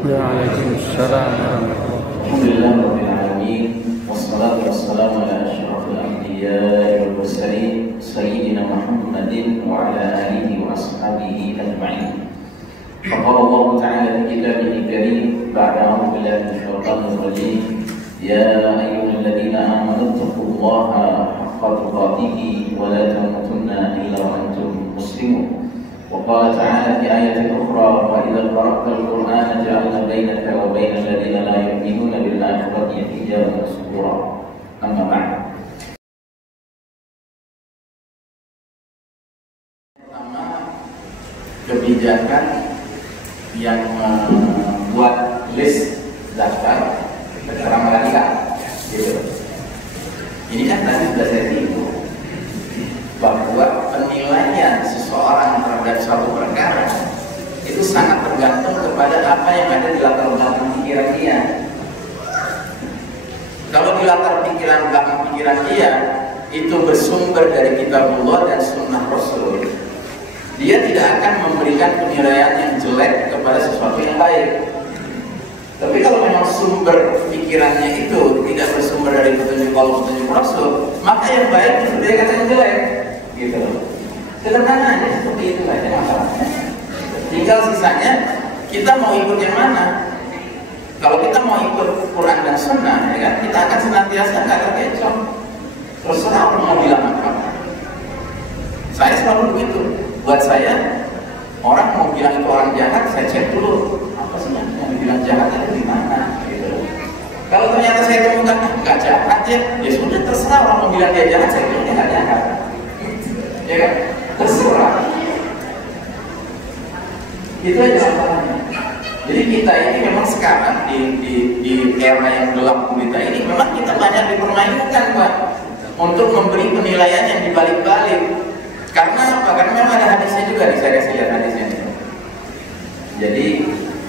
Waalaikumsalam warahmatullahi Alhamdulillah rabbil alamin wassalatu wassalamu ala asyrafil anbiya'i wal mursalin sayyidina Muhammadin wa ala alihi wa ashabihi ajma'in. Faqala Allah ta'ala fi kitabihi karim ba'da a'udzu billahi minasyaitonir rajim ya ayyuhalladzina amanu taqullaha haqqa tuqatih wa la tamutunna illa wa antum muslimun. وقال تعالى في آية أخرى وإذا قرأت القرآن جعلنا بينك وبين الذين لا يؤمنون بالآخرة حجابا مستورا. أما بعد. Pertama, kebijakan yang membuat list daftar orang radikal, gitu. Ini kan tadi sudah saya singgung bahwa penilaian seseorang terhadap suatu perkara itu sangat tergantung kepada apa yang ada di latar belakang pikiran dia. Kalau di latar belakang pikiran dia itu bersumber dari kitabullah dan sunnah Rasul, dia tidak akan memberikan penilaian yang jelek kepada sesuatu yang baik. Tapi kalau memang sumber pikirannya itu tidak bersumber dari petunjuk Allah, petunjuk Rasul, maka yang baik itu dia kata yang jelek. Gitu. Sederhana aja seperti itu saja masalahnya. Tinggal sisanya kita mau ikut yang mana. Kalau kita mau ikut Quran dan Sunnah, ya kan, kita akan senantiasa nggak terkecoh. Terserah orang mau bilang apa. Saya selalu begitu. Buat saya, orang mau bilang itu orang jahat, saya cek dulu apa sebenarnya yang dibilang jahat itu di mana. Gitu. Kalau ternyata saya temukan nggak jahat ya sudah terserah orang mau bilang dia jahat, saya bilang dia nggak jahat. Ya kan? Terserah. Itu aja masalahnya. Jadi kita ini memang sekarang di era yang gelap gulita ini memang kita banyak dipermainkan, Pak, untuk memberi penilaian yang dibalik-balik. Karena apa? Karena memang ada hadisnya juga, saya kasih lihat hadisnya. Jadi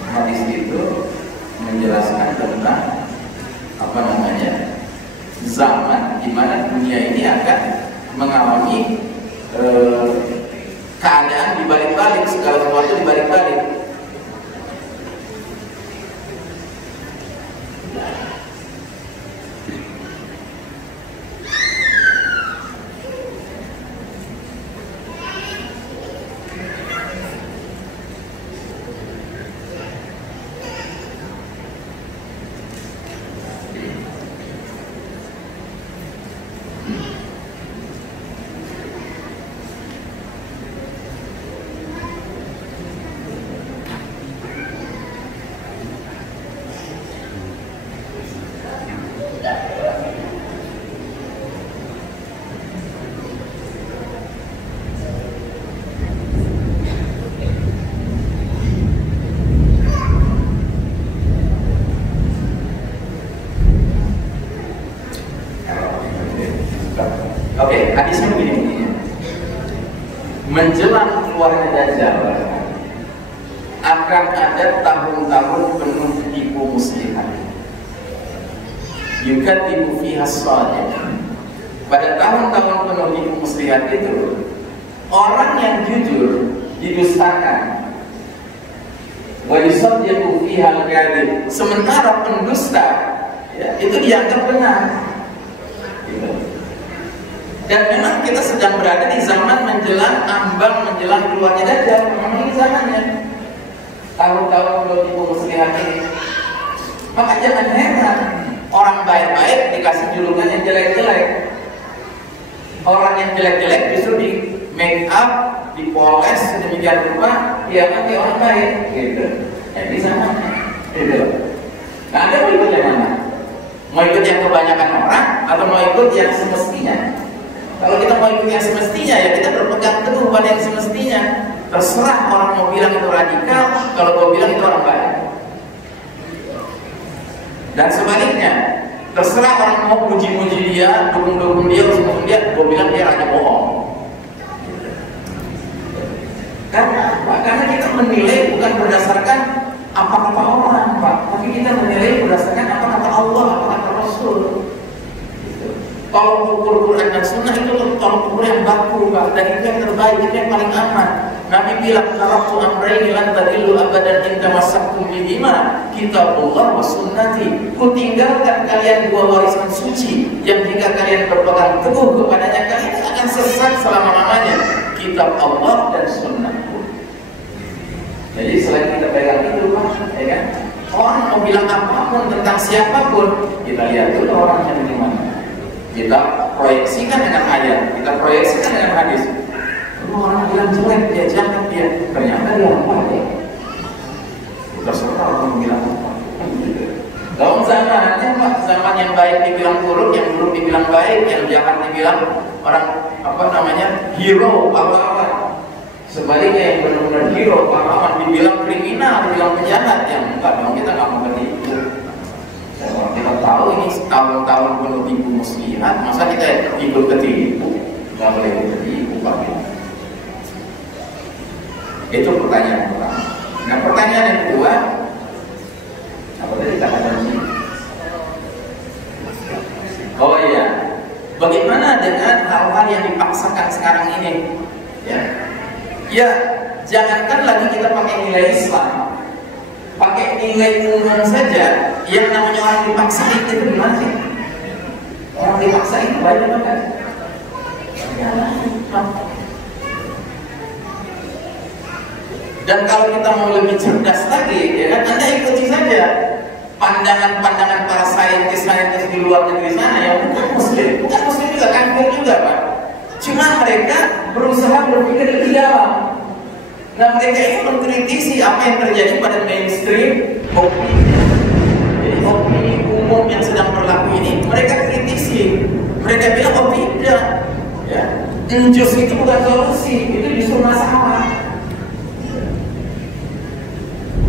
hadis itu menjelaskan tentang apa namanya zaman di mana dunia ini akan mengalami keadaan dibalik-balik, segala sesuatu dibalik-balik. Oke, hadisnya begini. Menjelang keluarnya Dajjal akan ada tahun-tahun penuh tipu muslihat. Yukadzibu fiha as-shadiq. Pada tahun-tahun penuh tipu muslihat itu, orang yang jujur didustakan. Wa yusaddiqu fiha al-kadhib. Sementara pendusta ya, itu dianggap benar. Gitu. Dan memang kita sedang berada di zaman menjelang ambang, menjelang keluarnya Dajjal. Memang ini zamannya. Tahun-tahun belum tipu muslihat ini. Maka jangan heran orang baik-baik dikasih julukan yang jelek-jelek. Orang yang jelek-jelek justru di make up, dipoles sedemikian rupa, dia pakai orang baik. Gitu. Jadi zamannya. Gitu. Nah, Anda mau ikut yang mana? Mau ikut yang kebanyakan orang atau mau ikut yang semestinya? Kalau kita mau ikut yang semestinya, ya kita berpegang teguh pada yang semestinya. Terserah orang mau bilang itu radikal, kalau gue bilang itu orang baik. Dan sebaliknya, terserah orang mau puji-puji dia, dukung-dukung dia, dukung dia, gue bilang dia raja bohong. Karena apa? Karena kita menilai bukan berdasarkan apa-apa orang, Pak, tapi kita menilai berdasarkan apa-apa Allah, apa-apa Rasul. Tolong ukur Quran dan Sunnah itu tolong ukur yang baku, Pak, dan itu yang terbaik, itu yang paling aman. Nabi bilang, taraktu amrayni lan tadillu abadan in tamassaktum bihima, kitabullah wa sunnati. Ku tinggalkan kalian dua warisan suci yang jika kalian berpegang teguh kepadanya kalian akan sesat selama-lamanya, kitab Allah dan sunnahku. Jadi selain kita pegang itu, ya kan? Orang mau bilang apapun tentang siapapun, kita lihat dulu orangnya bagaimana. Kita proyeksikan dengan ayat, kita proyeksikan dengan hadis. Orang bilang jelek, dia jahat, dia ternyata dia apa ya? Terserah orang bilang apa. Dalam zamannya Pak, zaman yang baik dibilang buruk, yang buruk dibilang baik, yang jahat dibilang orang apa namanya hero, pahlawan. Sebaliknya yang benar-benar hero, pahlawan dibilang kriminal, dibilang penjahat, yang enggak dong, kita nggak mau bertipu. Kita tahu ini tahun-tahun penuh tipu muslihat, masa kita ikut ketipu? Nggak boleh ketipu Pak. Itu pertanyaan pertama. Nah, pertanyaan yang kedua, apa tadi kata-kata ini? Oh iya, bagaimana dengan hal-hal yang dipaksakan sekarang ini? Ya, jangankan lagi kita pakai nilai Islam, pakai nilai umum saja, yang namanya orang dipaksa itu gimana sih? Orang dipaksa itu banyak banget. Dan kalau kita mau lebih cerdas lagi, ya kan, Anda ikuti saja pandangan-pandangan para saintis-saintis di luar negeri sana yang bukan muslim juga, kafir juga Pak. Cuma mereka berusaha berpikir lebih dalam. Nah, mereka ini mengkritisi apa yang terjadi pada mainstream opini. Jadi opini umum yang sedang berlaku ini mereka kritisi. Mereka bilang, oh tidak, ya, njus itu bukan solusi, itu justru masalah.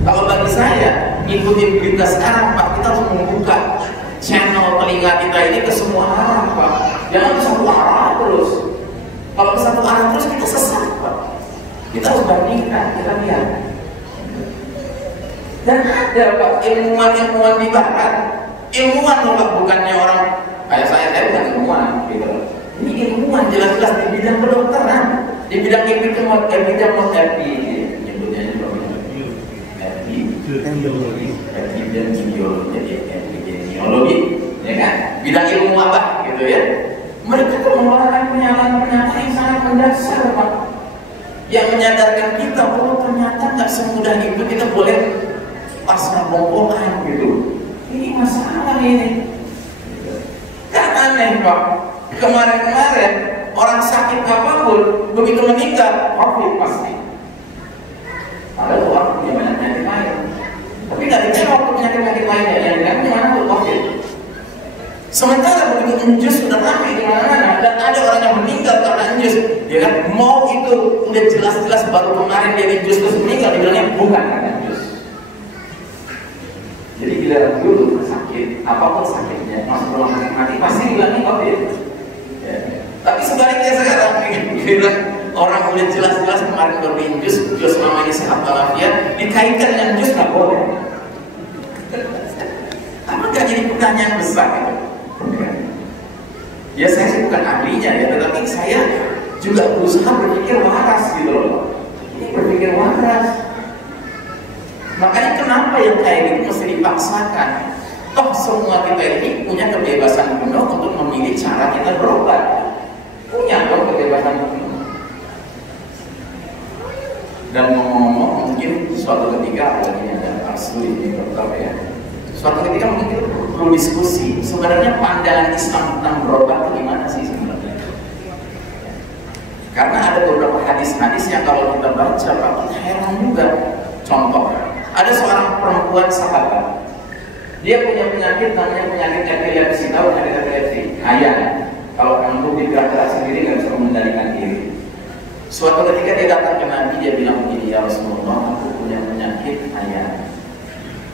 Kalau bagi saya, ngikutin berita sekarang Pak, kita harus membuka channel telinga kita ini ke semua arah Pak. Jangan ke satu arah terus. Kalau ke satu arah terus kita sesat Pak. Kita harus bandingkan, kita lihat. Dan ada Pak ilmuwan-ilmuwan di barat, ilmuwan loh Pak, bukannya orang kayak saya bukan ilmuwan gitu. Ini ilmuwan jelas-jelas di bidang kedokteran, di bidang epidemiologi, ya kan? Bidang ilmu apa gitu ya? Mereka tuh mengeluarkan pernyataan yang sangat mendasar Pak, yang menyadarkan kita bahwa ternyata nggak semudah itu kita boleh pasrah bongkokan gitu. Ini masalah ini. Kan aneh Pak. Kemarin-kemarin orang sakit apapun begitu meninggal COVID pasti. Ada orang punya banyak penyakit lain, tapi nggak dijawab penyakit-penyakit lainnya yang dengan mana tuh COVID. Sementara begitu injus sudah ramai di mana-mana dan ada orang yang meninggal karena injus, dia kan mau itu udah jelas-jelas baru kemarin dia injus terus meninggal, dibilangnya bukan karena injus. Jadi bila dulu sakit, apapun sakitnya, masuk rumah sakit mati pasti bilangnya COVID. Ya. Tapi sebaliknya sekarang bilang orang udah jelas-jelas kemarin baru injus, jus selama ini sehat walafiat, dikaitkan dengan jus nggak boleh. Apa nggak jadi pertanyaan besar itu? Ya saya sih bukan ahlinya ya, tetapi saya juga berusaha berpikir waras gitu loh. Ini berpikir waras. Makanya kenapa yang kayak gitu mesti dipaksakan? Toh semua kita ini punya kebebasan penuh untuk memilih cara kita berobat. Punya dong kebebasan penuh. Dan ngomong-ngomong mungkin suatu ketika apalagi ada asli ini dokter ya. Suatu ketika mungkin perlu diskusi sebenarnya pandangan Islam tentang berobat itu gimana sih sebenarnya? Karena ada beberapa hadis-hadis yang kalau kita baca kita heran juga. Contoh, ada seorang perempuan sahabat, dia punya penyakit namanya penyakit epilepsi. Tahu penyakit epilepsi? Ayah, kalau untuk digerak-gerak sendiri nggak bisa mengendalikan diri. Suatu ketika dia datang ke Nabi, dia bilang begini, ya Rasulullah, aku punya penyakit ayah.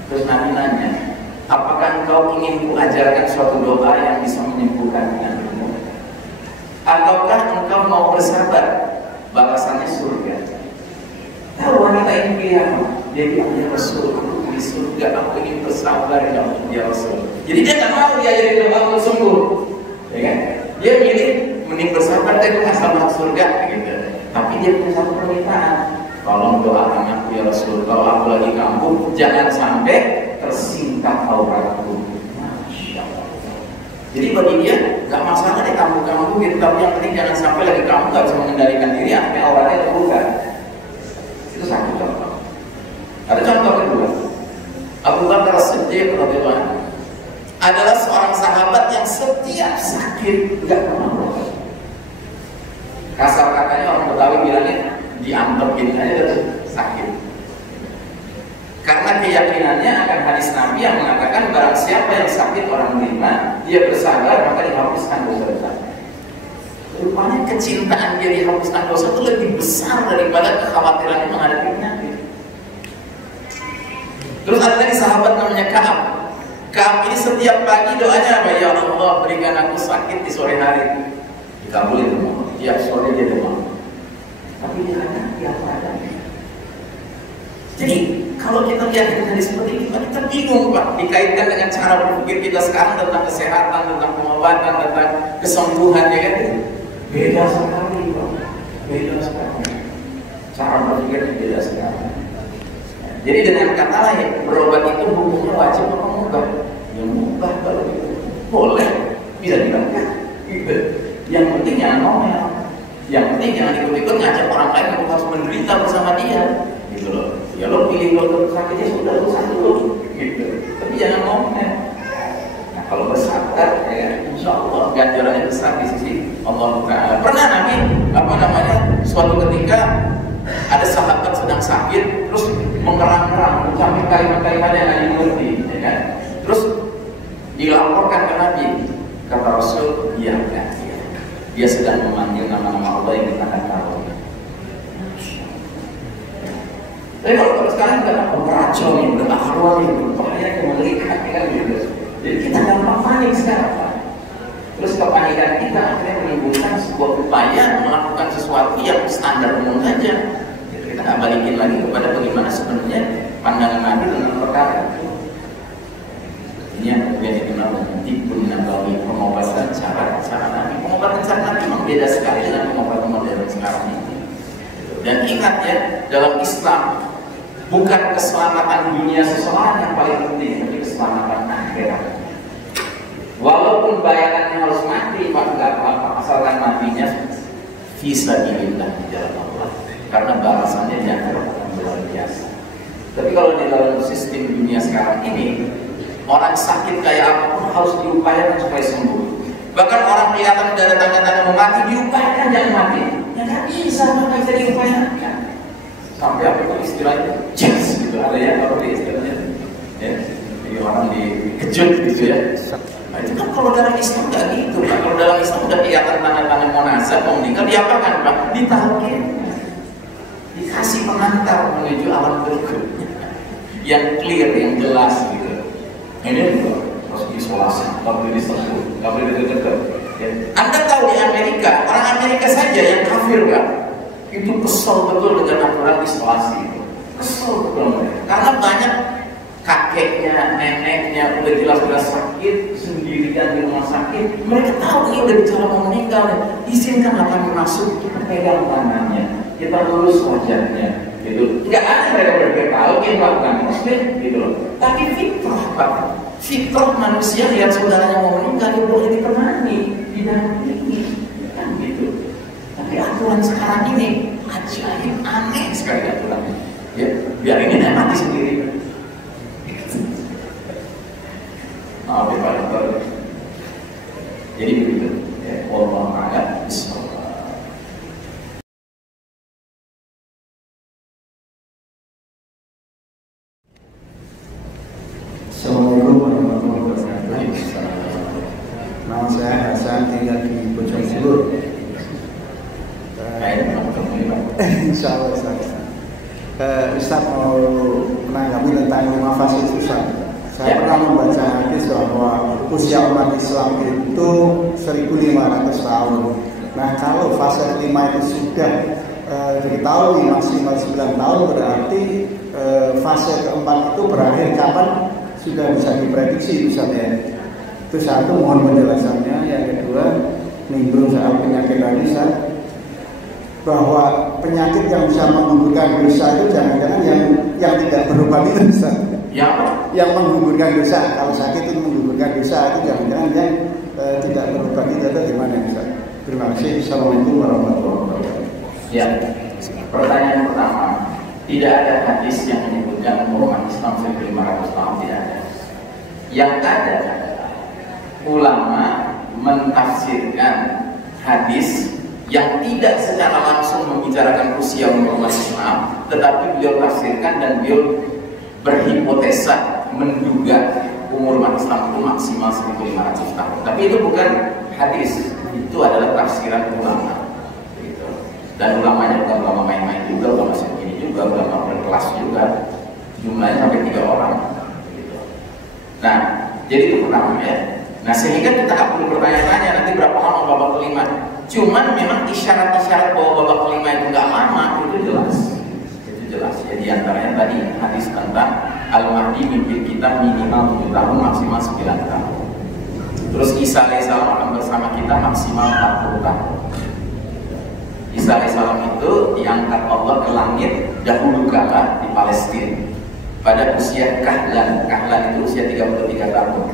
Terus Nabi nanya, apakah engkau ingin kuajarkan suatu doa yang bisa menyembuhkan penyakitmu? Ataukah engkau mau bersabar? Balasannya surga. Tahu wanita ini pilihan, dia bilang, ya Rasul, aku di surga, aku ingin bersabar ya Rasul. Jadi dia nggak mau diajarin doa untuk sembuh, ya kan? Dia milih mending bersabar, tapi asal masuk surga, gitu. Tapi dia punya satu permintaan, tolong doakan aku ya Rasul, kalau aku lagi kampung jangan sampai tersingkap auratku. Masya Allah. Jadi bagi dia nggak masalah deh kampung-kampung gitu, tapi yang penting jangan sampai lagi kamu nggak bisa mengendalikan diri, akhirnya auratnya terbuka. Itu satu contoh. Ada contoh kedua, Abu Bakar As-Siddiq radhiyallahu anhu adalah seorang sahabat yang setiap sakit nggak pernah berobat. Kasar katanya orang Betawi bilangnya diantepin aja terus sakit. Karena keyakinannya akan hadis Nabi yang mengatakan barang siapa yang sakit orang terima, dia bersabar maka dihapuskan dosa-dosa. Rupanya kecintaan dia dihapuskan dosa itu lebih besar daripada kekhawatiran menghadapi penyakit. Terus ada lagi sahabat namanya Ka'ab. Ka'ab ini setiap pagi doanya apa? Ya Allah berikan aku sakit di sore hari. Dikabulin semua. Tiap sore dia demam. Tapi dia hanya tiap adanya. Jadi kalau kita lihat hadis seperti ini, kita bingung Pak, dikaitkan dengan cara berpikir kita sekarang tentang kesehatan, tentang pengobatan, tentang kesembuhan, ya kan? Beda sekali Pak. Beda sekali. Cara berpikirnya beda sekali. Jadi dengan kata lain, berobat itu hukumnya wajib apa mubah? Ya mubah kalau itu boleh, bisa dilakukan. Gitu. Yang penting jangan ngomel. Yang penting jangan ikut-ikut ngajak orang lain untuk harus menderita bersama dia. Gitu loh. Ya lo pilih lo sakitnya sudah lo sakit lo. Gitu. Tapi jangan ngomel. Nah kalau bersabar, ya insya Allah ganjarannya besar di sisi Allah Taala. Pernah Nabi suatu ketika ada sahabat sedang sakit, terus mengerang-kerang, mengucapkan kalimat-kalimat yang ada mengerti, ya kan? Terus dilaporkan ke Nabi, kata Rasul, dia sedang memanggil nama-nama Allah yang kita akan tahu. Tapi kalau sekarang kita beracau nih, berahwal nih, bahaya mengerikan kan gitu. Jadi kita gampang panik sekarang, Pak. Terus kepanikan kita akhirnya menimbulkan sebuah upaya melakukan sesuatu yang standar umum saja. Jadi kita nggak balikin lagi kepada bagaimana sebenarnya pandangan Nabi tentang perkara. Ini yang kemudian dikenal dengan tibbun nabawi, pengobatan cara Nabi. Pengobatan cara Nabi memang beda sekali dengan pengobatan modern sekarang ini. Dan ingat ya, dalam Islam bukan keselamatan dunia seseorang yang paling penting, tapi keselamatan akhirat. Walaupun bayangannya harus mati, maka nggak apa-apa, asalkan matinya fisabilillah di jalan Allah, karena balasannya jangan luar biasa. Tapi kalau di dalam sistem dunia sekarang ini, orang sakit kayak apapun harus diupayakan supaya sembuh. Bahkan orang kelihatan tidak ada tanda-tanda mau mati, diupayakan jangan mati. Ya nggak bisa, nggak bisa diupayakan. Sampai apa itu istilahnya, jazz gitu, ada ya kalau di istilahnya, ya, jadi orang dikejut gitu ya. Nah, itu kan kalau dalam Islam nggak gitu, Pak. Kalau dalam Islam udah kelihatan tanda-tanda mau nazar, mau meninggal, diapakan, Pak? Ditalkin, dikasih pengantar menuju alam berikutnya, yang clear, yang jelas gitu. Ini juga harus diisolasi, nggak boleh disentuh, nggak boleh deket-deket. Ya. Anda tahu di Amerika, orang Amerika saja yang kafir, Pak, itu kesel betul dengan aturan isolasi itu. Kesel betul mereka, karena banyak kakeknya, neneknya udah jelas-jelas sakit sendirian di rumah sakit. Mereka tahu ini udah bicara mau meninggal, izinkanlah kami masuk, kita pegang tangannya, kita lurus wajahnya, gitu. Nggak ada mereka berpikir tahu dia melakukan muslim, gitu loh. Tapi fitrah, Pak, fitrah manusia lihat saudaranya mau meninggal, dia boleh ditemani, didampingi, kan gitu. Tapi aturan sekarang ini ajaib, aneh sekali aturannya. Ya, biar ini dia mati sendiri. Maaf ya Pak Dokter. Jadi begitu. Ya, wallahu a'lam bishawab. Assalamualaikum warahmatullahi wabarakatuh. Nama saya Hasan, tinggal di Bojonegoro. Insya Allah Ustaz mau menanggapi tentang 5 fase Ustaz. Saya pernah membaca hadis bahwa usia umat Islam itu 1500 tahun. Nah kalau fase 5 itu sudah diketahui maksimal 9 tahun, berarti fase keempat itu berakhir kapan sudah bisa diprediksi Ustaz ya. Itu satu, mohon penjelasannya. Yang kedua, nimbrung soal penyakit tadi Ustaz. bahwa penyakit yang bisa menggugurkan dosa itu jangan-jangan yang tidak berobat itu Ustaz. Yang menggugurkan dosa, kalau sakit itu menggugurkan dosa itu jangan-jangan yang tidak berobat itu atau gimana Ustaz? Terima kasih. Assalamualaikum warahmatullahi wabarakatuh. Ya, pertanyaan pertama, tidak ada hadis yang menyebutkan umat Islam 1500 tahun, tidak ada. Yang ada adalah ulama mentafsirkan hadis yang tidak secara langsung membicarakan usia umat Islam, tetapi beliau tafsirkan dan beliau berhipotesa menduga umur umat Islam itu maksimal 1500 tahun. Tapi itu bukan hadis, itu adalah tafsiran ulama. Gitu. Dan ulamanya bukan ulama main-main juga, ulama segini juga, ulama berkelas juga, jumlahnya sampai 3 orang. Gitu. Nah, jadi itu pertama ya. Nah, sehingga kita nggak perlu bertanya-tanya nanti berapa lama babak kelima. Cuman memang isyarat-isyarat bahwa babak kelima itu nggak lama itu jelas. Itu jelas. Jadi antaranya tadi hadis tentang Al-Mahdi mimpin kita minimal 7 tahun, maksimal 9 tahun. Terus Isa alaihissalam akan bersama kita maksimal 40 tahun. Isa alaihissalam itu diangkat Allah ke langit dahulu kala di Palestina pada usia kahlan. Kahlan itu usia 33 tahun.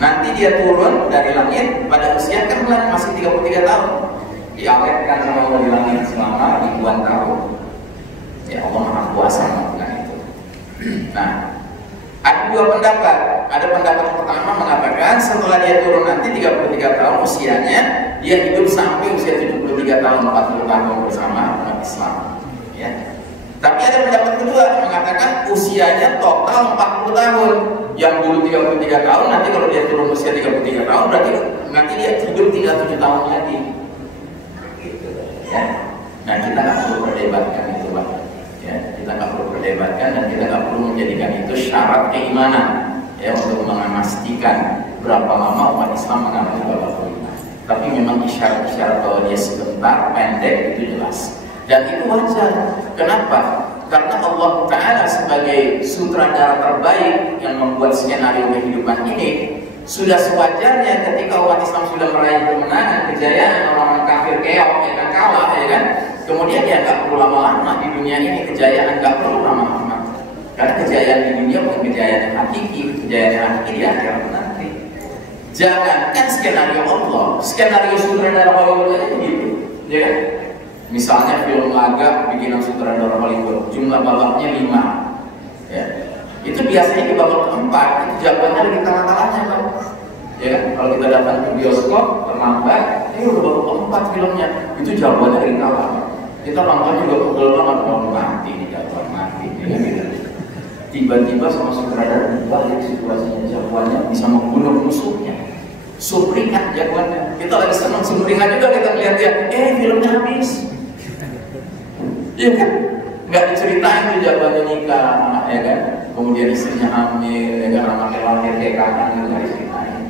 Nanti dia turun dari langit pada usia kahlan masih 33 tahun. Diawetkan sama Allah di langit selama ribuan tahun. Ya Allah Maha Kuasa melakukan itu. Nah, ada 2 pendapat. Ada pendapat pertama mengatakan setelah dia turun nanti 33 tahun usianya, dia hidup sampai usia 73 tahun, 40 tahun bersama umat Islam. Ya. Tapi ada pendapat kedua mengatakan usianya total 40 tahun. Yang dulu 33 tahun, nanti kalau dia turun usia 33 tahun, berarti nanti dia hidup 37 tahun lagi. Gitu. Ya. Nah, kita nggak perlu perdebatkan itu, Pak. Ya, kita nggak perlu perdebatkan dan kita nggak perlu menjadikan itu syarat keimanan ya untuk memastikan berapa lama umat Islam mengalami babak kelima. Tapi memang isyarat-isyarat bahwa dia sebentar, pendek itu jelas. Dan itu wajar. Kenapa? Karena Allah Ta'ala sebagai sutradara terbaik yang membuat skenario kehidupan ini, sudah sewajarnya ketika umat Islam sudah meraih kemenangan, kejayaan, orang kafir keok, ya kan, kalah, ya kan, kemudian dia nggak perlu lama-lama di dunia ini, kejayaan nggak perlu lama-lama. Karena kejayaan di dunia bukan kejayaan yang hakiki, kejayaan yang hakiki di akhirat nanti. Jangankan skenario Allah, skenario sutradara Hollywood aja begitu, ya kan? Misalnya film laga bikinan sutradara Hollywood, jumlah babaknya 5, ya. Itu biasanya di babak keempat, itu jawabannya lagi kalah-kalahnya kan? Ya kan? Kalau kita datang ke bioskop terlambat, ini udah babak keempat filmnya, itu jawabannya lagi kalah. Kita nonton juga pukul banget, mau mati nih, jawaban mati, ya gitu. Tiba-tiba sama sutradara dibalik situasinya, jawabannya bisa membunuh musuhnya. Sumringah jawabannya. Kita lagi senang sumringah juga, kita lihat dia, filmnya habis. Iya kan? Nggak diceritain tuh jawabannya nikah, ya kan? Kemudian istrinya hamil, ya kan? Anaknya lahir kayak kakak, nggak diceritain.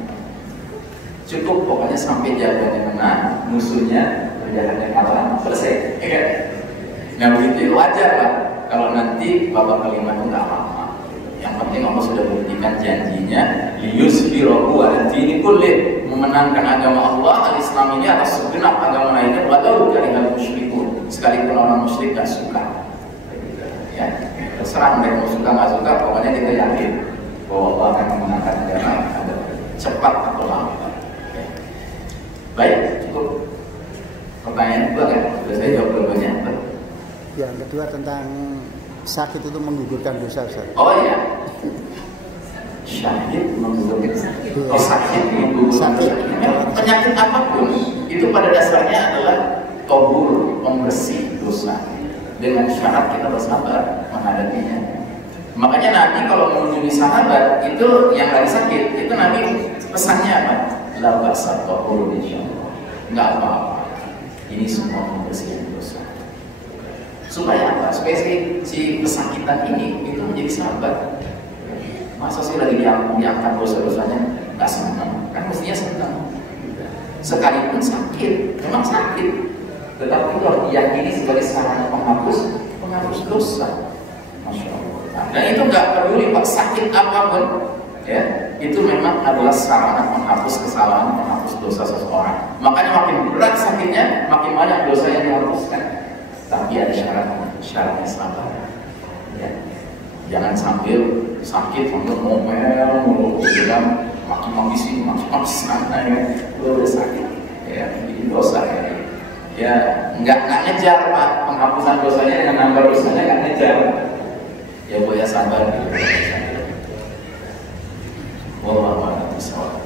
Cukup pokoknya sampai jawabannya menang, musuhnya jahatnya kalah, selesai, ya kan? Nah begitu wajar lah kalau nanti babak kelima itu nggak lama. Yang penting Allah sudah buktikan janjinya, liyusbirahu ala dini kullih, memenangkan agama Allah al-Islam ini atas segenap agama lainnya, walau karihal musyrikun, sekalipun orang musyrik gak suka. Ya, terserah mereka mau suka nggak suka, pokoknya kita yakin bahwa Allah akan memenangkan agama ada cepat atau lambat. Ya. Baik, cukup. Pertanyaan kedua kan? Sudah saya jawab dua-duanya. Yang kedua tentang sakit itu menggugurkan dosa, Ustaz. Oh iya. Syahid menggugurkan sakit. Oh, sakit menggugurkan dosa. Penyakit apapun itu pada dasarnya adalah tobur, pembersih dosa. Dengan syarat kita bersabar menghadapinya. Makanya Nabi kalau mengunjungi sahabat itu yang lagi sakit, itu Nabi pesannya apa? La ba'sa tobur insyaallah. Enggak apa-apa. Ini semua pembersihan dosa. Supaya apa? Supaya si pesakitan ini itu menjadi sahabat. Masa sih lagi diangkat dosa-dosanya nggak senang? Kan mestinya senang. Sekalipun sakit, memang sakit, tetapi itu harus diyakini sebagai sarana penghapus dosa. Masya Allah. Dan itu nggak peduli pak sakit apapun, ya itu memang adalah sarana menghapus kesalahan, menghapus dosa seseorang. Makanya makin berat sakitnya, makin banyak dosa yang dihapuskan, tapi ada syaratnya sabar. Ya. Jangan sambil sakit sambil ngomel, bilang maki-maki sini, maki-maki sana, ya. Lu udah sakit, ya, ini dosa ya. Ya, nggak ngejar Pak, penghapusan dosanya dengan nambah dosanya nggak ngejar. Ya boleh sabar gitu. Wallahu a'lam bishawab.